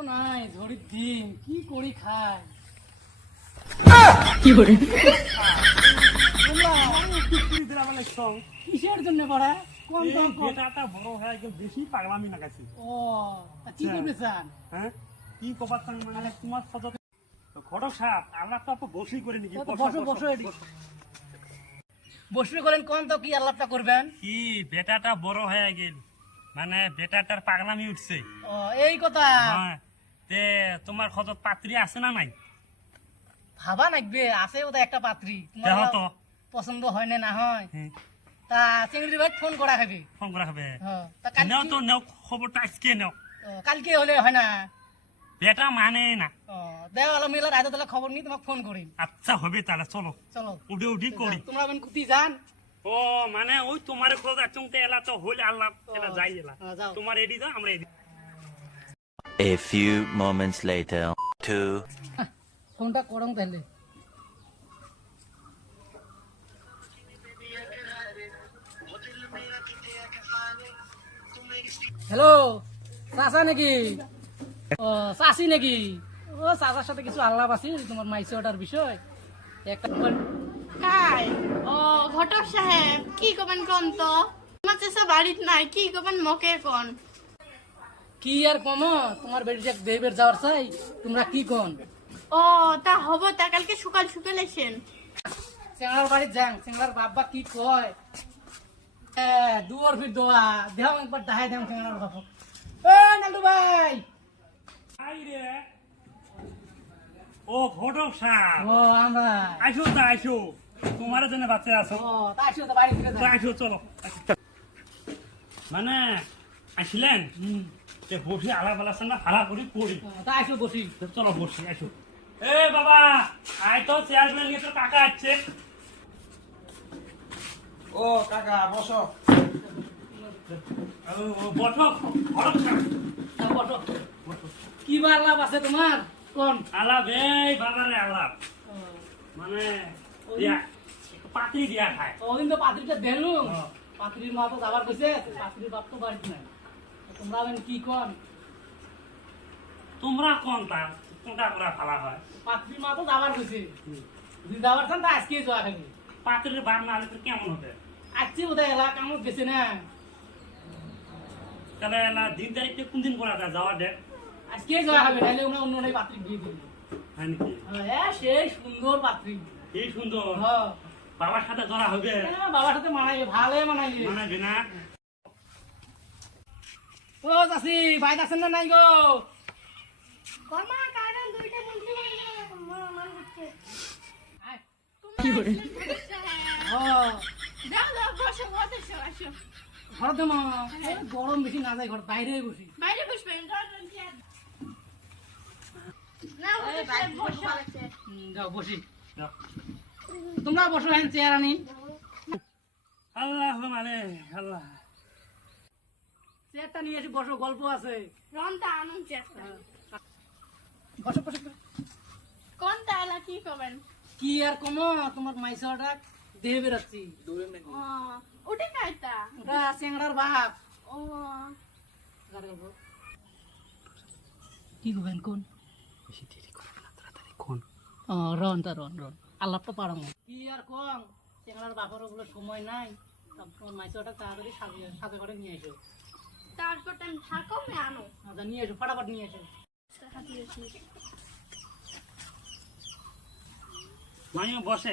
তো নাই ঝড়ির দিন কি করি খায় কি করে কিসের জন্য পড়া কোন তো বেটাটা বড় হয়ে গেল বেশি পাগলামি না গেছে ও তা কি করবে চান হ্যাঁ কি কবার চান মানে তোমার সজতে ঘটক সাহেব আল্লাহ তো বসি করে নাকি বসো বসো বসবে করেন কোন তো কি আল্লাহটা করবেন কি বেটাটা বড় হয়ে গেল মানে বেটাটার পাগলামি উঠছে ও এই কথা হ্যাঁ তে তোমার খতত পাত্রী আছে না নাই ভাবা লাগবে আছে ওটা একটা পাত্রী তোমার দেখো তো পছন্দ হয় না না হয় হ্যাঁ, তা চিংড়ি ভাই ফোন করা হবে ফোন করা হবে হ্যাঁ তা নাও কালকে তো নাও খবরটা আজকে নাও কালকে হলে হয় না বেটা মানে না ও দেও আলো মেলা রাতে তাহলে খবর নিয়ে তোমাকে ফোন করি আচ্ছা হবে তাহলে চলো চলো উঠে উঠি করি তোমরা বেন কুতি যান ও মানে ওই তোমার খোঁজ চুংতে এলা তো হইলে আল্লাহ এলা যাই এলা যাও তোমার এডি যাও আমরা এডি A few moments later. ফোনটা করং তাহলে হ্যালো চাচা নাকি ও চাচি নাকি ও চাচার সাথে কিছু আলাপ আছে তোমার মাইসে ওটার বিষয় একটা কাই ও ঘটক সাহেব কি কবেন কোন তো তোমার চেষ্টা বাড়িত নাই কি কবেন মকে কোন কি আর কম তোমার বেটি যে দেবের যাওয়ার চাই তোমরা কি কোন ও তা হবো তা কালকে সকাল সকাল এসেন চেংড়ার বাড়ি যাং চেংড়ার বাবা কি কয় দুয়ার ফির দোয়া দেও একবার দাহাই দেও চেংড়ার বাবা এ নালু ভাই আই রে ও ঘটক সাহেব ও আমরা আইসো তো আইসো তোমার জন্য বাচ্চা আছো ও তা আসো তো বাড়ি ফিরে তো যাও আইসো চলো মানে আসলেন তে বসে আলাপ আলাপ না ভাড়া করি পড়ি তা আসো বসি চলো বসি আইসো এ বাবা আয় তো চেয়ারম্যান নিয়ে তো টাকা আছে ও কাকা বসো। বসো ঘটক সাহেব তা বসো কি বার লাভ আছে তোমার কোন আলাপ এই বাবারে আলাপ মানে দিয়া পাত্রী দিয়া খায় ওদিন তো পাত্রীটা দেখলুম হ্যাঁ। পাত্রীর মা তো যাবার কইছে পাত্রীর বাপ তো বাড়িতে নাই তোমরা বেন কি কোন তোমরা কোন তা কোনটা করা ফালা হয় পাত্রীর মা তো যাবার কইছে যদি যাবার চান তা আজকে যাওয়া হবে পাত্রের বার না হলে তো কেমন হবে আজকে বোধহয় এলাকা কামত গেছে না তাহলে না দিন তারিখটা কোন দিন করা যায় যাওয়ার ডেট আজকে যাওয়া হবে নাহলে আমরা অন্য পাত্রী দিয়ে দিই হয় নাকি হ্যাঁ সেই সুন্দর পাত্রী এই সুন্দর হ্যাঁ বাবার সাথে ধরা হবে বাবার সাথে মানাইবে ভালো মানাইবে মানাবে না ও চাষি ভাই আছেন না নাই গো কমা কারণ দুইটা বলতে মান হচ্ছে কি করে ও যাও যাও বসো বসো আসো ঘরে মা গরম বেশি না যায় ঘর বাইরে বসি বাইরে বসবেন না বসো যাও বসি তোমরা বসো হ্যাঁ চেয়ার আনি আল্লাহ মানে আল্লাহ চেয়ারটা নিয়ে এসে বসো গল্প আছে রনটা আনন্দ চেষ্টা বসো বসো কোন তালা কি করবেন কি আর কম তোমার মাইসাটা দেহে বেরাচ্ছি ও ওটা কাইতা ওটা চেংড়ার বাপ ও কি করবেন কোন বেশি দেরি করো না তাড়াতাড়ি কোন ও রন তা রন রন আল্লাহটা পারো কি আর কম চেংড়ার বাপের ওগুলো সময় নাই তোমার মাইসাটা তাড়াতাড়ি সাথে করে নিয়ে এসো তারপর টাইম থাকো আমি আনো আচ্ছা নিয়ে এসো ফটাফট নিয়ে এসো মাইও বসে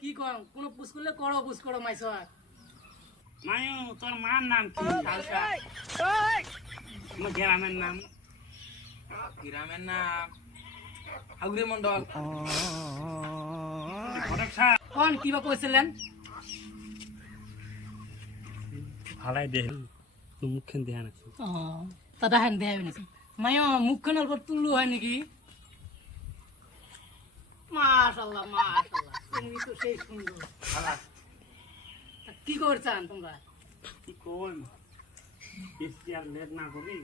কি কম কোনো পুষ করলে করো পুষ করো মাইসা মাইও তোর মার নাম কি হালকা তোমার গ্রামের নাম গ্রামের নাম আগুরি মন্ডল। ঘটক সাহেব কোন কি বা কইছিলেন ভালাই দেহ তো মুখখান দেহা নাকি ও তা দেখেন দেখাবে নাকি মাইও মুখখান অল্প তুলু হয় নাকি মাশাআল্লাহ মাশাআল্লাহ তুমি তো সেই সুন্দর তা কি করছান তোমরা কি কোন বেশি আর লেট না করি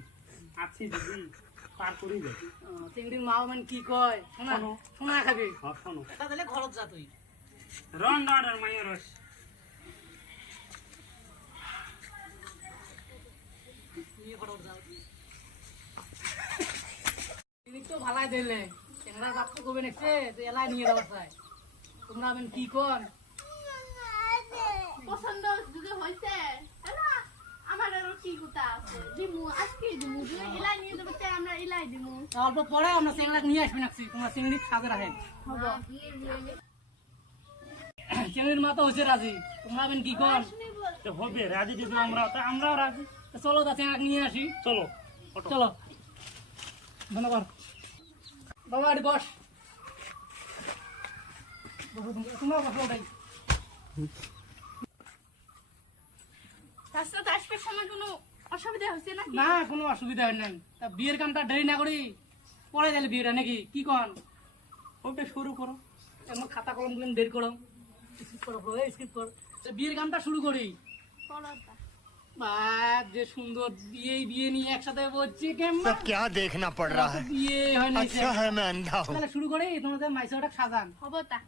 আছি যদি পার করি যাই চিংড়ির মাও মানে কি কয় শোনা শোনো। শোনা খাবি শোনো তাহলে খরচ যা তুই রন ডর মাইয়ের রস এদিক তো ভালাই দিলে চেংড়ার বাপ তো কবে নেছে তুই এলাই নিয়ে যাওয়া চাই তোমরা আমি কি কর পছন্দ যদি হয়েছে না আমার আরো কি কথা আছে দিমু আজকে দিমু যদি ইলাই নিয়ে যাবে তাই আমরা ইলাই দিমু অল্প পরে আমরা চেংড়া নিয়ে আসবি নাকছি তোমরা চিংড়ি সাজে রাখেন হবো চিংড়ির মা তো হয়েছে রাজি তোমরা আমি কি কর তো হবে রাজি যদি আমরাও রাজি তো চলো তা চেংড়া নিয়ে আসি চলো অটো। চলো ধন্যবাদ বাবা এটি বস তোমরা বসো ওটাই রাস্তাতে আসবার সময় কোনো অসুবিধা হচ্ছে নাকি না কোনো অসুবিধা হয় নাই তা বিয়ের কামটা দেরি না করি পরে গেলে বিয়েটা নাকি কি কন ওকে শুরু করো। এমন খাতা কলম গুলো বের করো স্কিপ করো স্কিপ করো তা বিয়ের কামটা শুরু করি বলতা বা যে সুন্দর বিয়ে নিয়ে একসাথে বলছি কেমন सब क्या देखना पड़ रहा है বিয়ে হয় না अच्छा है मैं अंधा हूँ তাহলে শুরু করি তোমাদের মাইসোটা সাজান হবো তা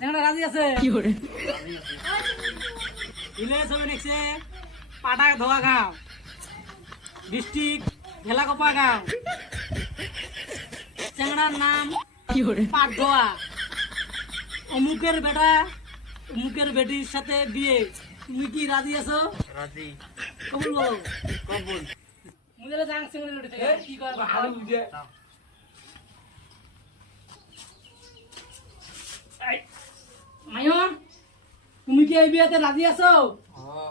দেখো রাজি আছে কি করে ইলে সবে নেক্সে পাটা ধোয়া গাঁও ডিস্ট্রিক্ট ভেলাকোপা গাঁও চেংড়ার নাম কি করে পাট ধোয়া অমুকের বেটা অমুকের বেটির সাথে বিয়ে তুমি কি রাজি আছো রাজি কবুল বলো কবুল মুজেলে জাং সিংড়ি লড়ি থেকে কি কর ভালো বুঝে মায়ন তুমি কি এই বিয়েতে রাজি আছো হ্যাঁ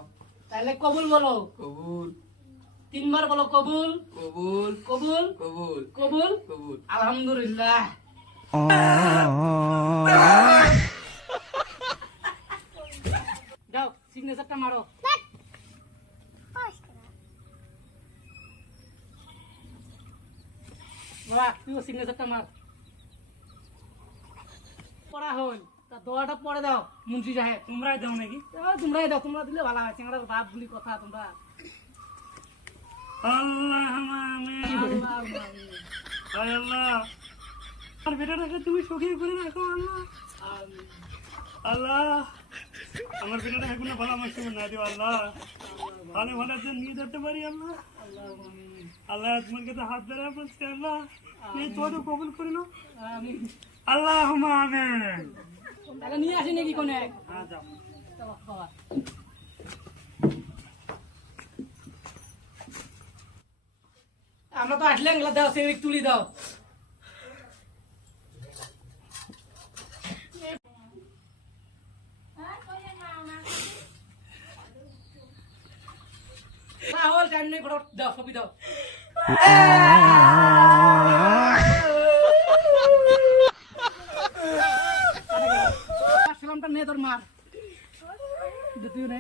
তাহলে কবুল বলো কবুল তিনবার বলো কবুল কবুল কবুল কবুল কবুল কবুল আলহামদুলিল্লাহ যাও সিগনেচারটা মারো বাবা তুইও সিগনেচারটা মার পড়া হল তা দোয়াটা পরে দাও মুন্সি সাহেব তোমরাই দাও নাকি? তোমরাই দাও তোমরা দিলে ভালো হয় চেংড়ার বাপ বলি কথা তোমরা আল্লাহ আমিন। আল্লাহ, আল্লাহ। হায় আল্লাহ আর বেটাটাকে তুমি সুখী করে রাখো আল্লাহ। আমিন। আল্লাহ আমার বেটাটাকে কোনো ভালো আমার সময় না দিও আল্লাহ। ভালো ভালো যেন নিয়ে যেতে পারি আল্লাহ। আল্লাহ, আমিন। আল্লাহ তোমার কাছে হাত ধরে বলছি আল্লাহ এই তো কবুল করিল আমিন। আল্লাহ আমিন। তাহলে নিয়ে আসি নাকি কোনে হ্যাঁ যাও। চলো, বাবা। আমরা তো আসলে এগুলা দাও সেগুলি তুলি দাও রাহুল টাইম নেই ফটো দাও ছবি দাও সালামটা নে তোর মার তুই নে